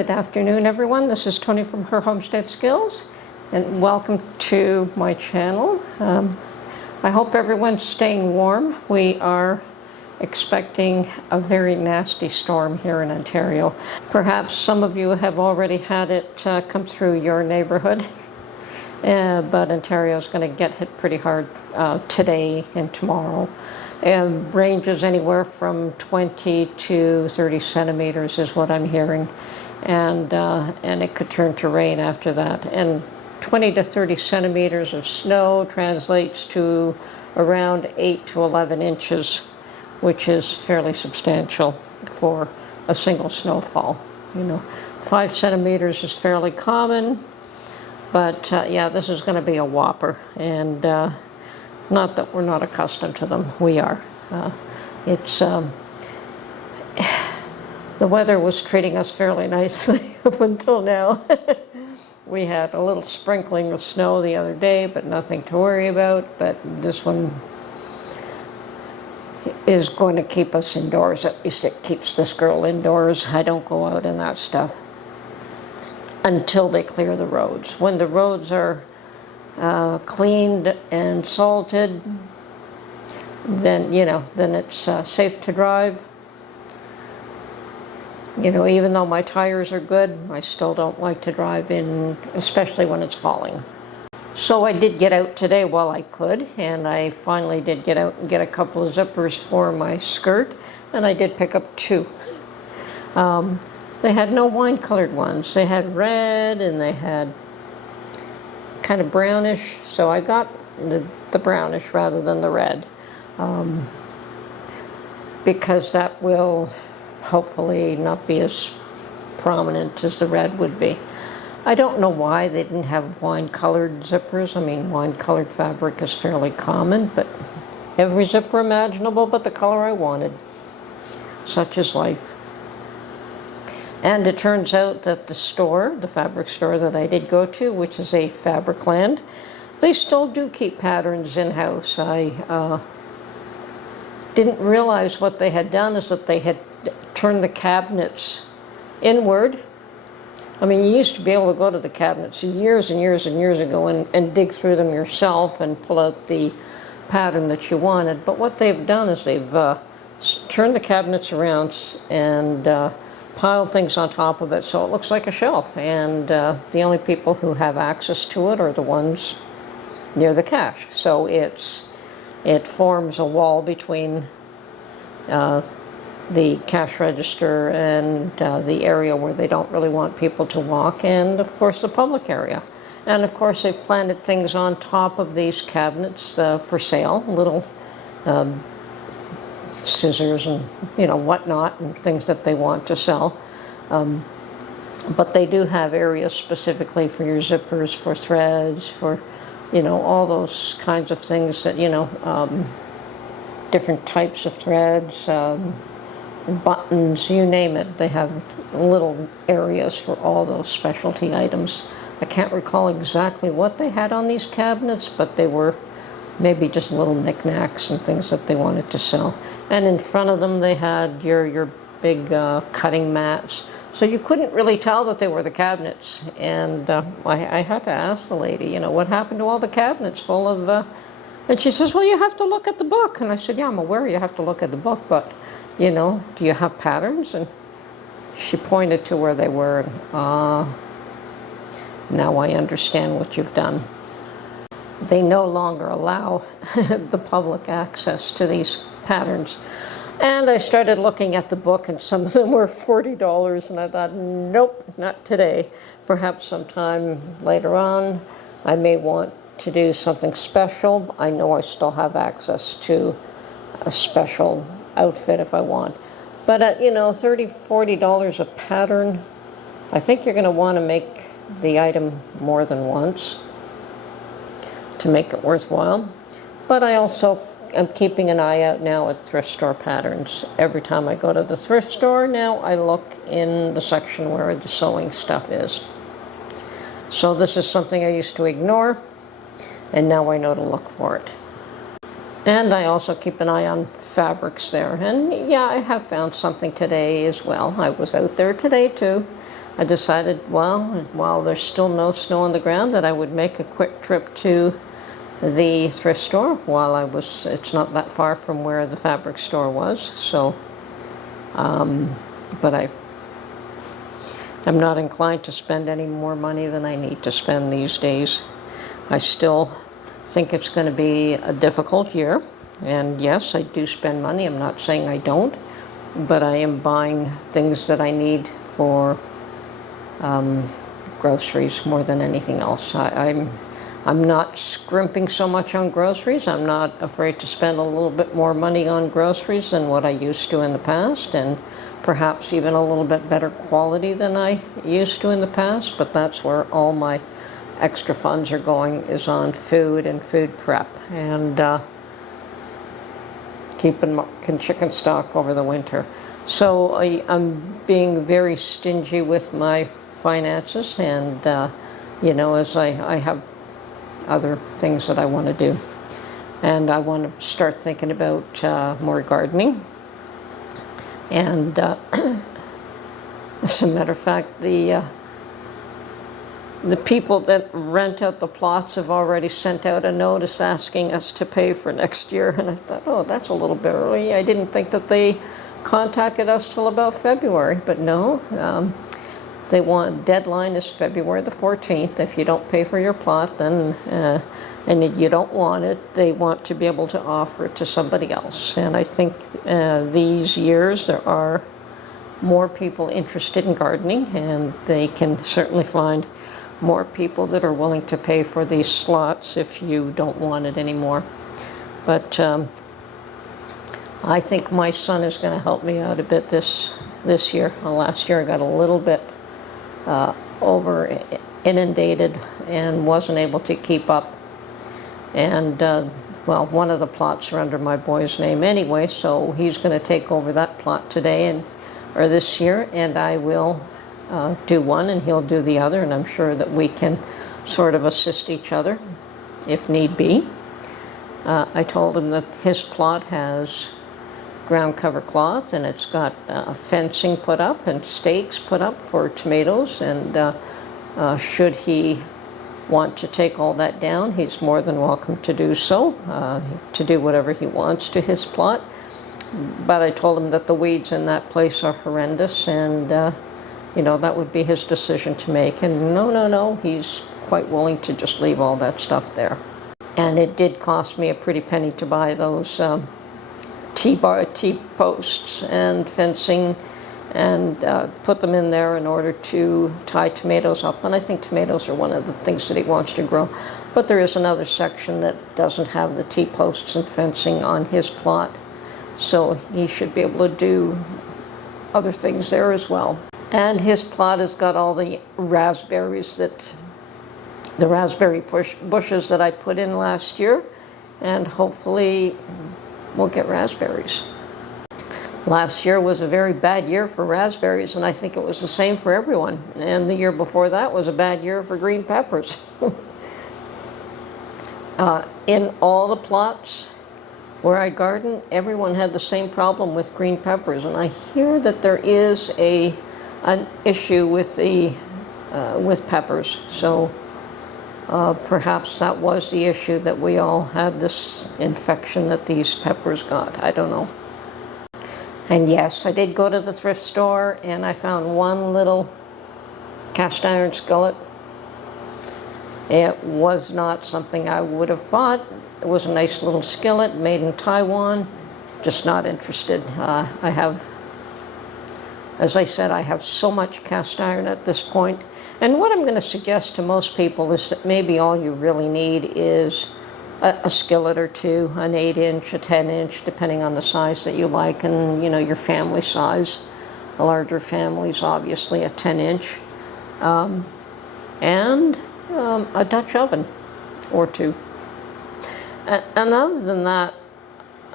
Good afternoon, everyone. This is Tony from Her Homestead Skills, and welcome to my channel. I hope everyone's staying warm. We are expecting a very nasty storm here in Ontario. Perhaps some of you have already had it come through your neighborhood, but Ontario is going to get hit pretty hard today and tomorrow. It ranges anywhere from 20 to 30 centimeters is what I'm hearing, and it could turn to rain after that. And 20 to 30 centimeters of snow translates to around 8 to 11 inches, which is fairly substantial for a single snowfall. 5 centimeters is fairly common, but yeah, this is going to be a whopper, and not that we're not accustomed to them. We are. The weather was treating us fairly nicely up until now. We had a little sprinkling of snow the other day, but nothing to worry about. But this one is going to keep us indoors. At least it keeps this girl indoors. I don't go out in that stuff until they clear the roads. When the roads are cleaned and salted, then it's safe to drive. Even though my tires are good, I still don't like to drive in, especially when it's falling. So I did get out today while I could, and I finally did get out and get a couple of zippers for my skirt, and I did pick up 2. They had no wine-colored ones. They had red and they had kind of brownish, so I got the brownish rather than the red, because that will hopefully not be as prominent as the red would be. I don't know why they didn't have wine-colored zippers. I mean, wine-colored fabric is fairly common, but every zipper imaginable but the color I wanted. Such is life. And it turns out that the store, the fabric store that I did go to, which is a Fabricland, they still do keep patterns in-house. I didn't realize what they had done is that they had turned the cabinets inward. I mean, you used to be able to go to the cabinets years and years and years ago and dig through them yourself and pull out the pattern that you wanted. But what they've done is they've turned the cabinets around and piled things on top of it so it looks like a shelf, and the only people who have access to it are the ones near the cash. So it forms a wall between the cash register and the area where they don't really want people to walk, and of course the public area. And of course they've planted things on top of these cabinets for sale, little scissors and whatnot and things that they want to sell, but they do have areas specifically for your zippers, for threads, for all those kinds of things that different types of threads, buttons, you name it. They have little areas for all those specialty items. I can't recall exactly what they had on these cabinets, but they were maybe just little knickknacks and things that they wanted to sell. And in front of them they had your big cutting mats. So you couldn't really tell that they were the cabinets. And I had to ask the lady, what happened to all the cabinets full of... And she says, well, you have to look at the book. And I said, yeah, I'm aware you have to look at the book, but, do you have patterns? And she pointed to where they were. And, now I understand what you've done. They no longer allow the public access to these patterns. And I started looking at the book, and some of them were $40, and I thought, nope, not today. Perhaps sometime later on I may want to do something special. I know I still have access to a special outfit if I want. But at, $30, $40 a pattern, I think you're going to want to make the item more than once to make it worthwhile. But I also am keeping an eye out now at thrift store patterns. Every time I go to the thrift store now, I look in the section where the sewing stuff is. So this is something I used to ignore, and now I know to look for it. And I also keep an eye on fabrics there. And yeah, I have found something today as well. I was out there today too. I decided, well, while there's still no snow on the ground, that I would make a quick trip to the thrift store while it's not that far from where the fabric store was. So, but I'm not inclined to spend any more money than I need to spend these days. I still think it's going to be a difficult year. And yes, I do spend money. I'm not saying I don't. But I am buying things that I need for groceries more than anything else. I'm not scrimping so much on groceries. I'm not afraid to spend a little bit more money on groceries than what I used to in the past, and perhaps even a little bit better quality than I used to in the past, but that's where all my extra funds are going, is on food and food prep, and keeping chicken stock over the winter. So I'm being very stingy with my finances, and as I have other things that I want to do. And I want to start thinking about more gardening. And as a matter of fact, the people that rent out the plots have already sent out a notice asking us to pay for next year. And I thought, oh, that's a little bit early. I didn't think that they contacted us till about February, but no. They want, deadline is February the 14th. If you don't pay for your plot, then and you don't want it, they want to be able to offer it to somebody else. And I think these years there are more people interested in gardening, and they can certainly find more people that are willing to pay for these slots if you don't want it anymore. But I think my son is going to help me out a bit this year. Last year I got a little bit over inundated and wasn't able to keep up. And well, one of the plots are under my boy's name anyway, so he's going to take over that plot today or this year, and I will do one and he'll do the other, and I'm sure that we can sort of assist each other if need be. I told him that his plot has ground cover cloth, and it's got fencing put up and stakes put up for tomatoes, and should he want to take all that down, he's more than welcome to do so, to do whatever he wants to his plot. But I told him that the weeds in that place are horrendous, and that would be his decision to make. And no, he's quite willing to just leave all that stuff there. And it did cost me a pretty penny to buy those T-posts and fencing, and put them in there in order to tie tomatoes up. And I think tomatoes are one of the things that he wants to grow. But there is another section that doesn't have the T-posts and fencing on his plot, so he should be able to do other things there as well. And his plot has got all the raspberries the raspberry bushes that I put in last year, and hopefully we'll get raspberries. Last year was a very bad year for raspberries, and I think it was the same for everyone. And the year before that was a bad year for green peppers. In all the plots where I garden, everyone had the same problem with green peppers, and I hear that there is an issue with with peppers. So perhaps that was the issue, that we all had this infection that these peppers got. I don't know. And yes, I did go to the thrift store, and I found one little cast iron skillet. It was not something I would have bought. It was a nice little skillet made in Taiwan. Just not interested. As I said, I have so much cast iron at this point. And what I'm going to suggest to most people is that maybe all you really need is a skillet or two, an 8-inch, a 10-inch, depending on the size that you like, and your family size. A larger families, obviously, a 10-inch, and a Dutch oven or two. And other than that,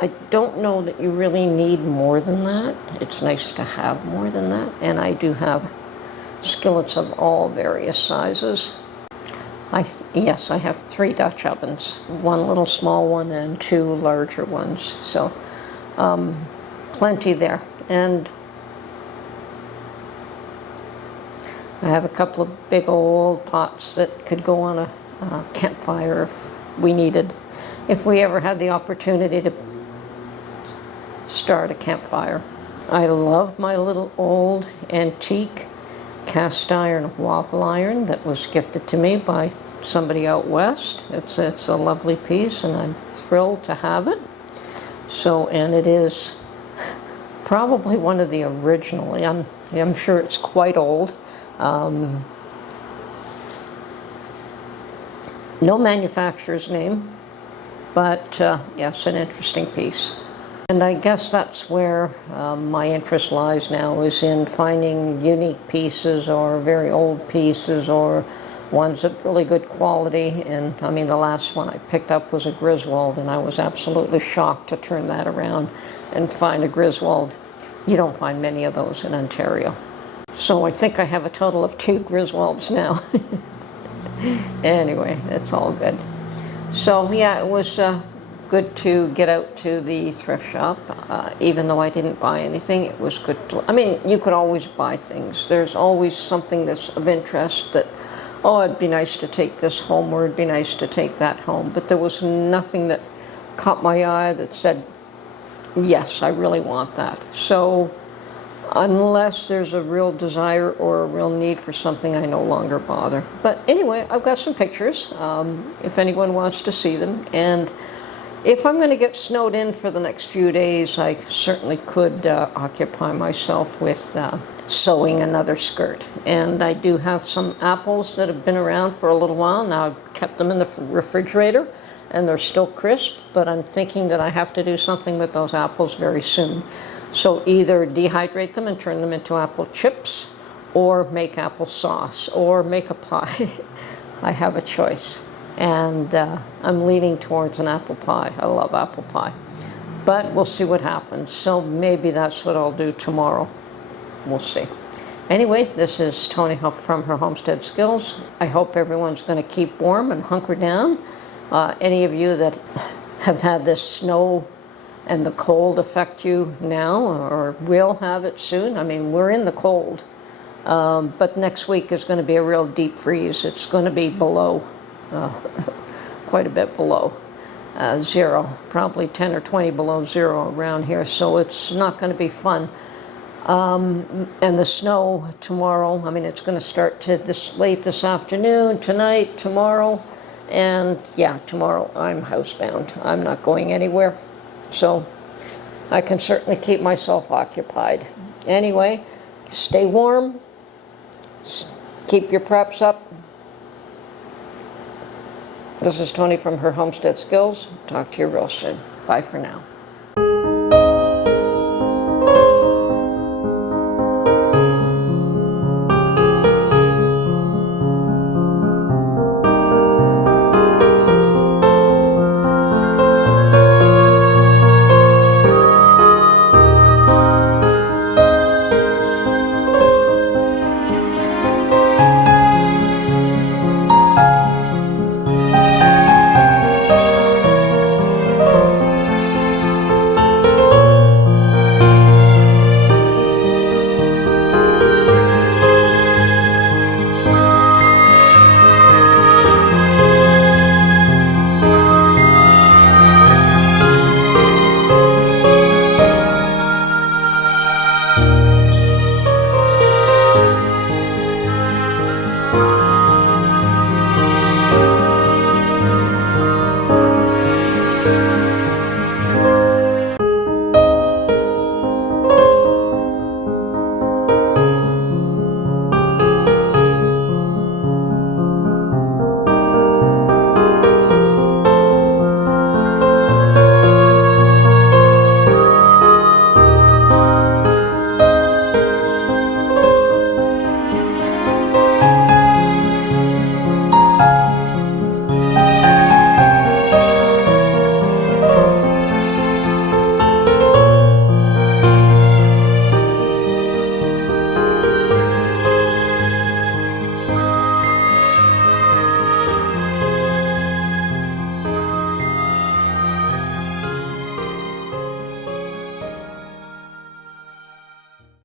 I don't know that you really need more than that. It's nice to have more than that, and I do have skillets of all various sizes. Yes, I have 3 Dutch ovens, 1 little small one and 2 larger ones, so plenty there. And I have a couple of big old pots that could go on a campfire if we needed, if we ever had the opportunity to start a campfire. I love my little old antique cast iron waffle iron that was gifted to me by somebody out west. It's a lovely piece, and I'm thrilled to have it. So, and it is probably one of the original. I'm sure it's quite old. No manufacturer's name, but yes, an interesting piece. And I guess that's where my interest lies now, is in finding unique pieces or very old pieces or ones of really good quality. And I mean, the last one I picked up was a Griswold, and I was absolutely shocked to turn that around and find a Griswold. You don't find many of those in Ontario. So I think I have a total of 2 Griswolds now. Anyway, it's all good. So yeah, it was good to get out to the thrift shop. Even though I didn't buy anything, it was good to, I mean, you could always buy things. There's always something that's of interest that, oh, it'd be nice to take this home, or it'd be nice to take that home. But there was nothing that caught my eye that said, yes, I really want that. So unless there's a real desire or a real need for something, I no longer bother. But anyway, I've got some pictures if anyone wants to see them. And if I'm going to get snowed in for the next few days, I certainly could occupy myself with sewing another skirt. And I do have some apples that have been around for a little while. Now I've kept them in the refrigerator, and they're still crisp, but I'm thinking that I have to do something with those apples very soon. So either dehydrate them and turn them into apple chips, or make apple sauce, or make a pie. I have a choice. And I'm leaning towards an apple pie. I love apple pie. But we'll see what happens. So maybe that's what I'll do tomorrow. We'll see. Anyway, this is Tony Huff from her Homestead Skills. I hope everyone's going to keep warm and hunker down. Any of you that have had this snow and the cold affect you now, or will have it soon. I mean, we're in the cold, but next week is going to be a real deep freeze. It's going to be below, quite a bit below zero, probably 10 or 20 below zero around here, so it's not going to be fun. And the snow tomorrow, I mean, it's going to start to late this afternoon, tonight, tomorrow, and yeah, tomorrow I'm housebound. I'm not going anywhere. So I can certainly keep myself occupied. Anyway, stay warm, keep your preps up. This is Tony from her Homestead Skills. Talk to you real soon. Bye for now.